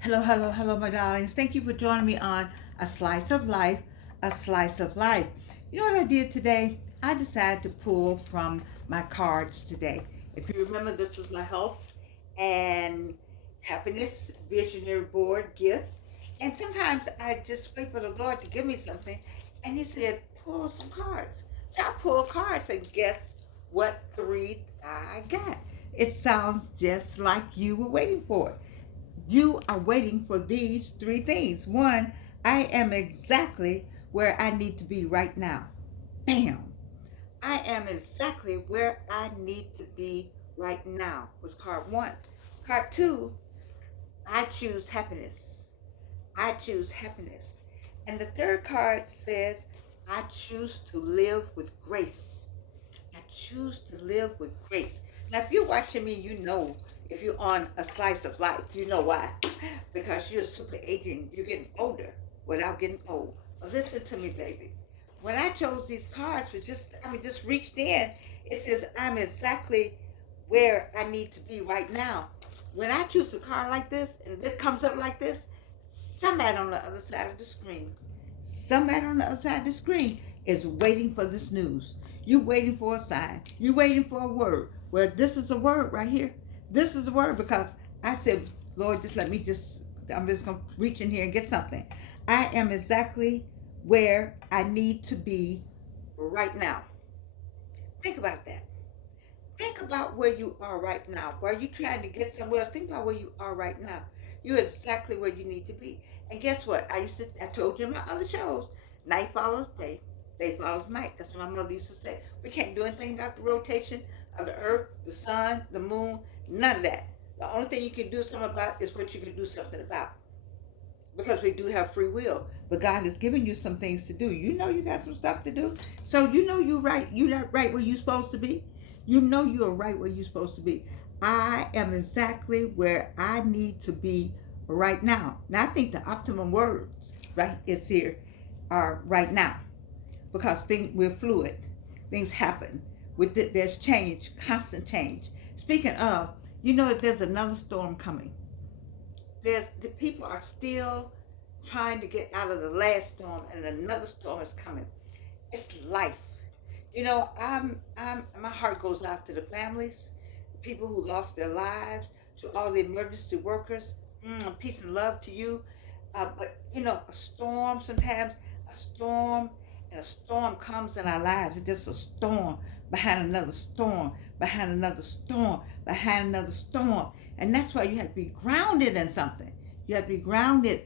Hello, hello, hello, my darlings. Thank you for joining me on A Slice of Life, A Slice of Life. You know what I did today? I decided to pull from my cards today. If you remember, this is my health and happiness visionary board gift. And sometimes I just wait for the Lord to give me something. And He said, pull some cards. So I pulled cards, and guess what three I got? It sounds just like you were waiting for it. You are waiting for these three things. One, I am exactly where I need to be right now. Bam. I am exactly where I need to be right now, was card one. Card two, I choose happiness. I choose happiness. And the third card says, I choose to live with grace. I choose to live with grace. Now, if you're watching me, you know, if you're on a slice of life, you know why. Because you're super aging, you're getting older without getting old. But listen to me, baby. When I chose these cards, just reached in, it says I'm exactly where I need to be right now. When I choose a card like this and it comes up like this, somebody on the other side of the screen, somebody on the other side of the screen is waiting for this news. You're waiting for a sign. You're waiting for a word. Well, this is a word right here. This is a word because I said, Lord, I'm just going to reach in here and get something. I am exactly where I need to be right now. Think about that. Think about where you are right now. While you trying to get somewhere else, think about where you are right now. You're exactly where you need to be. And guess what? I told you in my other shows, night follows day, day follows night. That's what my mother used to say. We can't do anything about the rotation of the earth, the sun, the moon, none of that. The only thing you can do something about is what you can do something about. Because we do have free will. But God has given you some things to do. You know you got some stuff to do. So you know you're right. You're not right where you're supposed to be. You know you're right where you're supposed to be. I am exactly where I need to be right now. Now I think the optimum words right is here are right now. Because we're fluid. Things happen. There's change, constant change. Speaking of, you know that there's another storm coming. The people are still trying to get out of the last storm, and another storm is coming. It's life. You know, my heart goes out to the families, the people who lost their lives, to all the emergency workers. Peace and love to you. But you know, a storm, and a storm comes in our lives. It's just a storm behind another storm, behind another storm, behind another storm. And that's why you have to be grounded in something. You have to be grounded.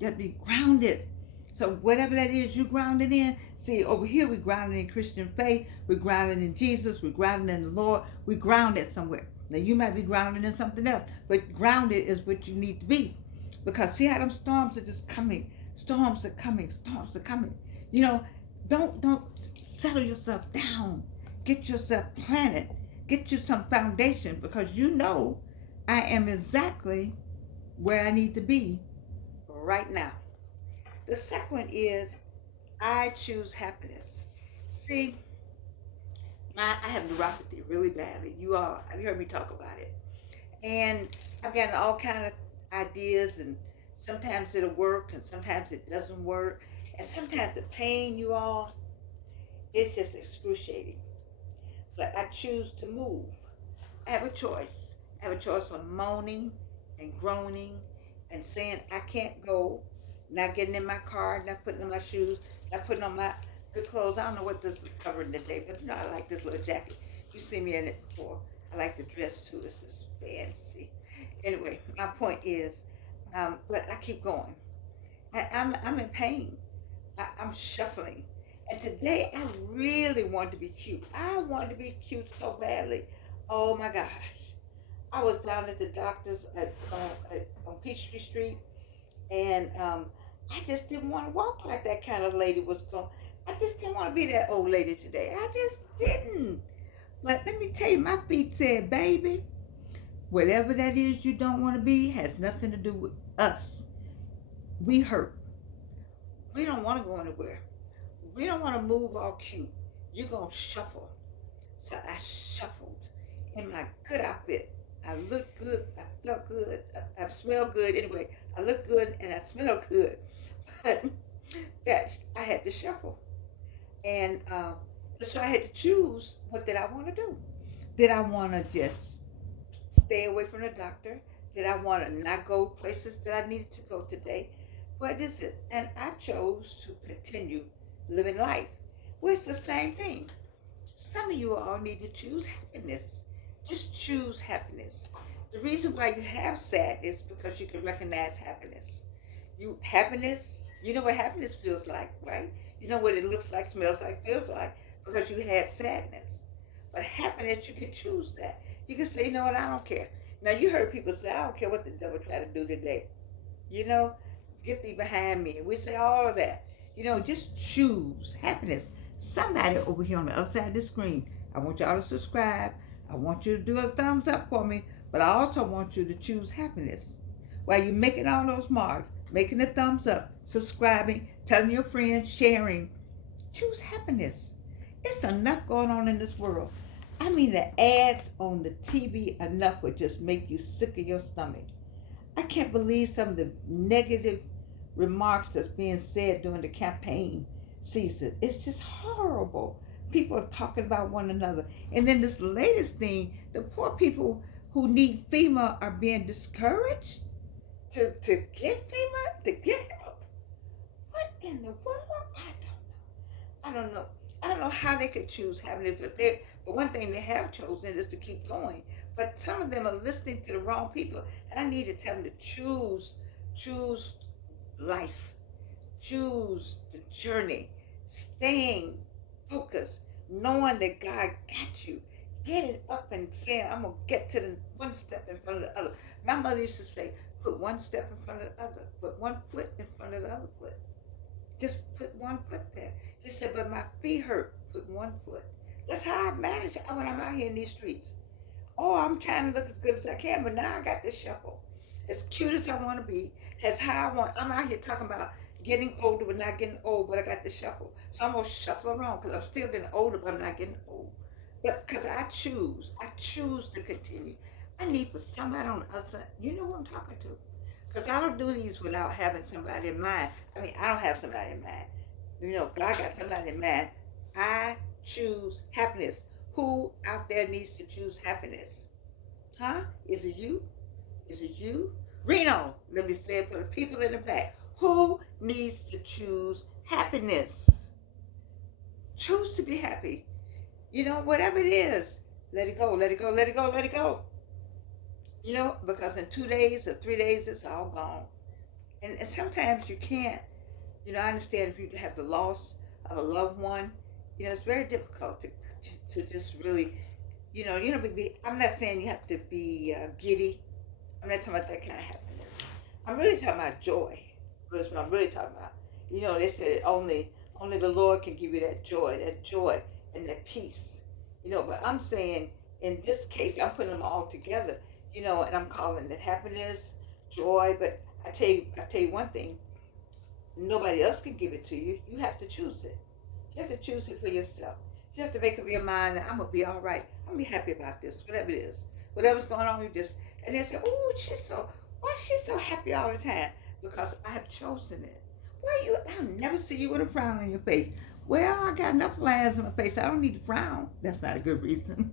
You have to be grounded. So whatever that is you grounded in, see over here we grounded in Christian faith, we're grounded in Jesus, we're grounded in the Lord, we grounded somewhere. Now you might be grounded in something else, but grounded is what you need to be. Because see how them storms are just coming. Storms are coming, storms are coming. You know, don't settle yourself down. Get yourself planted. Get you some foundation because you know I am exactly where I need to be right now. The second one is I choose happiness. See, I have neuropathy really badly. You all have you heard me talk about it, and I've got all kind of ideas, and sometimes it'll work, and sometimes it doesn't work, and sometimes the pain, you all, it's just excruciating. But I choose to move. I have a choice. I have a choice on moaning and groaning and saying I can't go, not getting in my car, not putting on my shoes, not putting on my good clothes. I don't know what this is covering today, but you know I like this little jacket. You see me in it before. I like the dress too. This is fancy. Anyway, my point is, but I keep going. I'm in pain. I'm shuffling. And today I really wanted to be cute. I wanted to be cute so badly. Oh my gosh. I was down at the doctor's on Peachtree Street, and I just didn't want to walk like that kind of lady was going. I just didn't want to be that old lady today. I just didn't. But let me tell you, my feet said, baby, whatever that is you don't want to be has nothing to do with us. We hurt. We don't want to go anywhere. We don't want to move all cute. You're going to shuffle. So I shuffled in my good outfit. I look good, I felt good, I smell good anyway. I look good and I smell good. But that I had to shuffle. And so I had to choose, what did I want to do? Did I want to just stay away from the doctor? Did I want to not go places that I needed to go today? What is it? And I chose to continue living life. Well, it's the same thing. Some of you all need to choose happiness. Just choose happiness. The reason why you have sadness is because you can recognize happiness. You know what happiness feels like, right? You know what it looks like, smells like, feels like, because you had sadness. But happiness, you can choose that. You can say, you know what, I don't care. Now you heard people say, I don't care what the devil try to do today. You know, get thee behind me. And we say all of that. You know, just choose happiness. Somebody over here on the other side of the screen, I want y'all to subscribe. I want you to do a thumbs up for me, but I also want you to choose happiness. While you're making all those marks, making the thumbs up, subscribing, telling your friends, sharing, choose happiness. It's enough going on in this world. I mean, the ads on the TV enough would just make you sick of your stomach. I can't believe some of the negative remarks that's being said during the campaign season. It's just horrible. People are talking about one another. And then this latest thing, the poor people who need FEMA are being discouraged to get FEMA, to get help. What in the world? I don't know. I don't know how they could choose having it, but one thing they have chosen is to keep going. But some of them are listening to the wrong people, and I need to tell them to choose life, choose the journey, staying focused, knowing that God got you. Get it up and saying, I'm gonna get to the one step in front of the other. My mother used to say, put one step in front of the other, put one foot in front of the other foot. Just put one foot there. He said, but my feet hurt. Put one foot. That's how I manage when I'm out here in these streets. Oh, I'm trying to look as good as I can, but now I got this shuffle. As cute as I want to be, as how I want. I'm out here talking about getting older but not getting old, but I got this shuffle. So I'm going to shuffle around because I'm still getting older, but I'm not getting old. But because I choose to continue. I need for somebody on the other side. You know who I'm talking to. Because I don't do these without having somebody in mind. I mean, I don't have somebody in mind. You know, God got somebody in mind. I choose happiness. Who out there needs to choose happiness? Huh? Is it you? Is it you? Reno, let me say it for the people in the back. Who needs to choose happiness? Choose to be happy. You know, whatever it is, let it go, let it go, let it go, let it go. You know, because in 2 days or 3 days, it's all gone. And sometimes you can't, you know, I understand if you have the loss of a loved one, you know, it's very difficult to just really, I'm not saying you have to be giddy. I'm not talking about that kind of happiness. I'm really talking about joy. That's what I'm really talking about. You know, they said only the Lord can give you that joy and that peace. You know, but I'm saying in this case, I'm putting them all together. You know, and I'm calling it happiness, joy. But I tell you one thing. Nobody else can give it to you. You have to choose it. You have to choose it for yourself. You have to make up your mind that I'm gonna be all right. I'm gonna be happy about this, whatever it is, whatever's going on. You just and they say, "Oh, why is she so happy all the time?" Because I have chosen it. I'll never see you with a frown on your face. Well, I got enough lines on my face. I don't need to frown. That's not a good reason.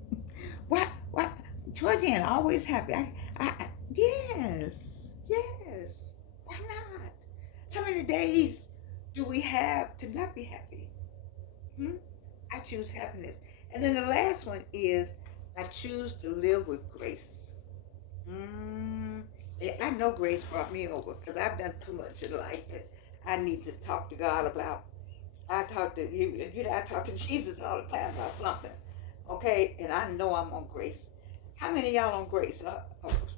Why? Georgiana always happy. Yes. Why not? How many days do we have to not be happy? Hmm? I choose happiness. And then the last one is I choose to live with grace. Yeah, I know grace brought me over because I've done too much in life that I need to talk to God about. I talk to I talk to Jesus all the time about something. Okay, and I know I'm on grace. How many of y'all on grace?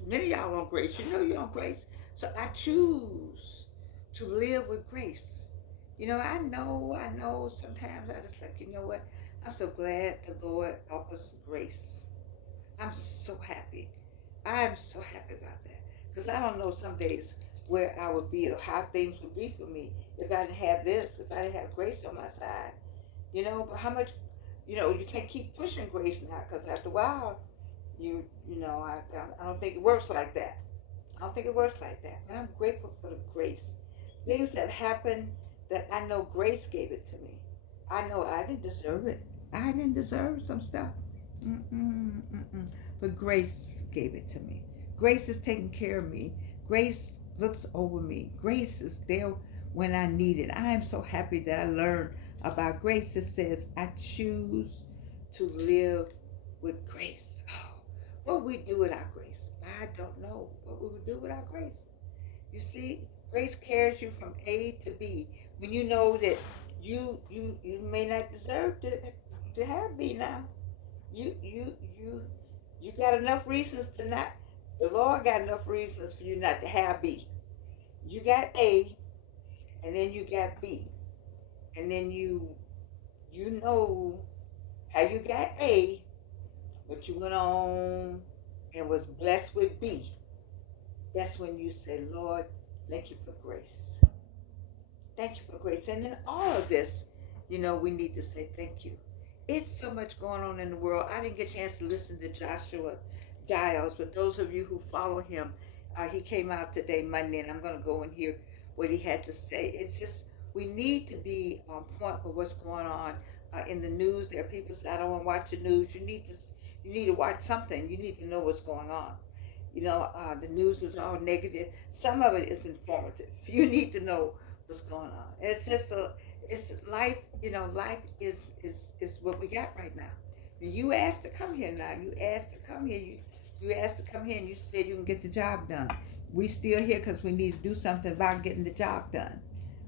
Many of y'all on grace. You know you're on grace. So I choose to live with grace. You know, I know sometimes I just like, you know what? I'm so glad the Lord offers grace. I'm so happy. I'm so happy about that. Because I don't know some days where I would be or how things would be for me if I didn't have this, if I didn't have grace on my side. You know, but how much, you know, you can't keep pushing grace now because after a while, I don't think it works like that. I don't think it works like that. But I'm grateful for the grace. Things that happened that I know grace gave it to me. I know I didn't deserve it. I didn't deserve some stuff. Mm-mm, mm-mm. But grace gave it to me. Grace is taking care of me. Grace looks over me. Grace is there when I need it. I am so happy that I learned about grace. It says, I choose to live with grace. Oh, what we do without grace, I don't know what we would do without grace. You see, grace carries you from A to B. When you know that you may not deserve to have B now. You you you you got enough reasons to not. The Lord got enough reasons for you not to have B. You got A, and then you got B, and then you know how you got A, but you went on and was blessed with B. That's when you say, Lord, thank you for grace. Thank you for grace. And in all of this, we need to say thank you. It's so much going on in the world. I didn't get a chance to listen to Joshua Giles, but those of you who follow him, he came out today, Monday, and I'm going to go and hear what he had to say. It's just, we need to be on point with what's going on in the news. There are people say, I don't want to watch the news. You need to watch something. You need to know what's going on. The news is all negative. Some of it is informative. You need to know what's going on. It's life. Life is what we got right now. You asked to come here now. You asked to come here. You asked to come here, and you said you can get the job done. We still here because we need to do something about getting the job done.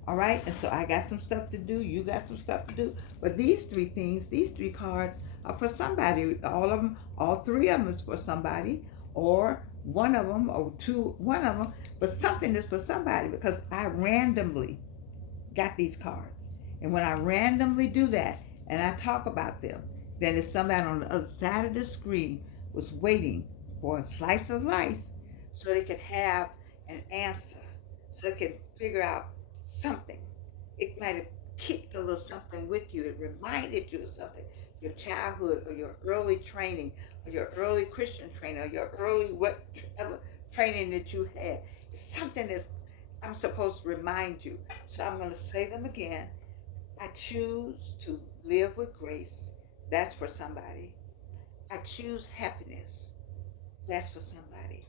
All right. And so I got some stuff to do. You got some stuff to do. But these three things, these three cards are for somebody. All of them, all three of them is for somebody, or one of them, or one of them. But something is for somebody because I randomly got these cards. And when I randomly do that and I talk about them, then it's somebody on the other side of the screen was waiting for a slice of life so they could have an answer, so they could figure out something. It might have kicked a little something with you. It reminded you of something, your childhood or your early training or your early Christian training or your early whatever training that you had. It's something that's I'm supposed to remind you. So I'm going to say them again. I choose to live with grace. That's for somebody. I choose happiness. That's for somebody.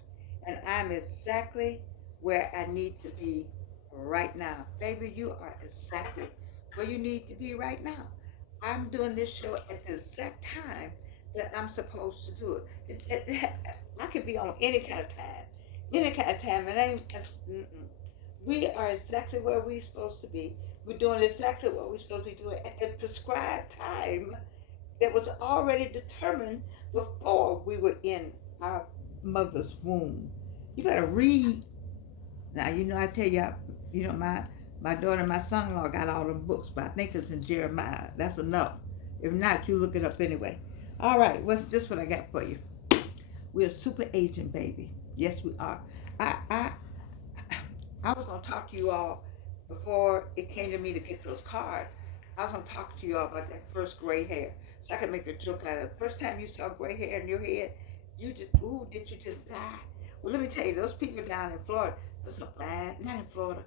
And I'm exactly where I need to be right now. Baby, you are exactly where you need to be right now. I'm doing this show at the exact time that I'm supposed to do it. I could be on any kind of time. Any kind of time. It ain't, we are exactly where we're supposed to be. We're doing exactly what we're supposed to be doing at the prescribed time that was already determined before we were in our mother's womb. You better read. Now, I tell you, my daughter and my son-in-law got all the books, but I think it's in Jeremiah. That's enough. If not, you look it up anyway. All right, what's this what I got for you? We're a super agent, baby. Yes, we are. I was going to talk to you all before it came to me to get those cards. I was going to talk to you all about that first gray hair. So I could make a joke out of it. First time you saw gray hair in your head, you just, ooh, did you just die? Well, let me tell you, those people down in Florida, there's some fine, not in Florida,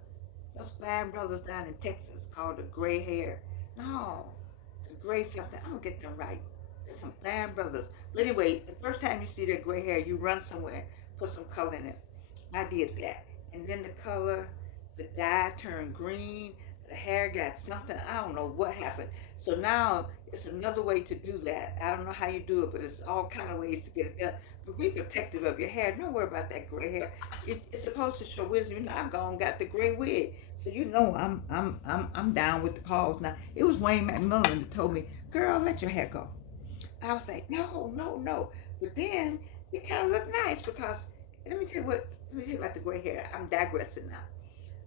those fine brothers down in Texas called the gray hair. No, the gray something. I'm going to get them right. There's some fine brothers. But anyway, the first time you see that gray hair, you run somewhere, put some color in it. I did that. And then the color, the dye turned green, the hair got something, I don't know what happened. So now it's another way to do that. I don't know how you do it, but it's all kind of ways to get it done. But be protective of your hair. Don't worry about that gray hair. It's supposed to show wisdom. I've gone got the gray wig. So I'm down with the cause now. It was Wayne McMillan that told me, girl, let your hair go. I was like, no, no, no. But then it kind of looked nice because let me tell you about the gray hair. I'm digressing now.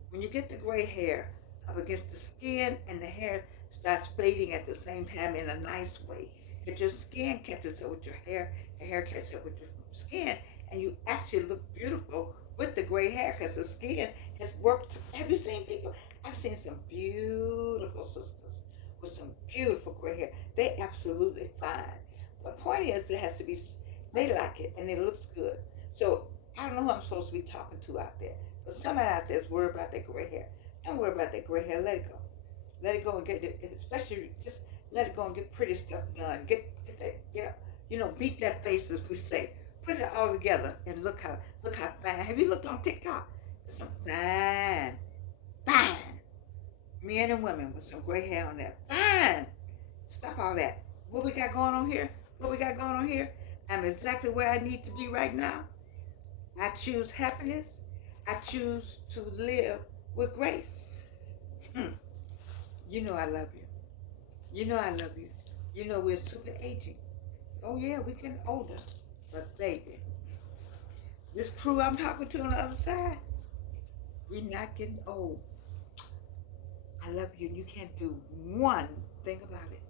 When you get the gray hair up against the skin and the hair starts fading at the same time in a nice way, that your skin catches up with your hair catches up with your skin, and you actually look beautiful with the gray hair because the skin has worked. Have you seen people? I've seen some beautiful sisters with some beautiful gray hair. They absolutely fine. The point is, it has to be They like it and it looks good. So I don't know who I'm supposed to be talking to out there, but somebody out there is worried about their gray hair. Don't worry about that gray hair. Let it go. Let it go and get it. Especially just let it go and get pretty stuff done. Get that. Beat that face as we say. Put it all together and look how fine. Have you looked on TikTok? There's some fine men and women with some gray hair on there. Fine. Stop all that. What we got going on here? What we got going on here? I'm exactly where I need to be right now. I choose happiness. I choose to live with grace. You know I love you. You know I love you. You know we're super aging. Oh yeah, we getting older. But baby, this crew I'm talking to on the other side, we're not getting old. I love you and you can't do one thing about it.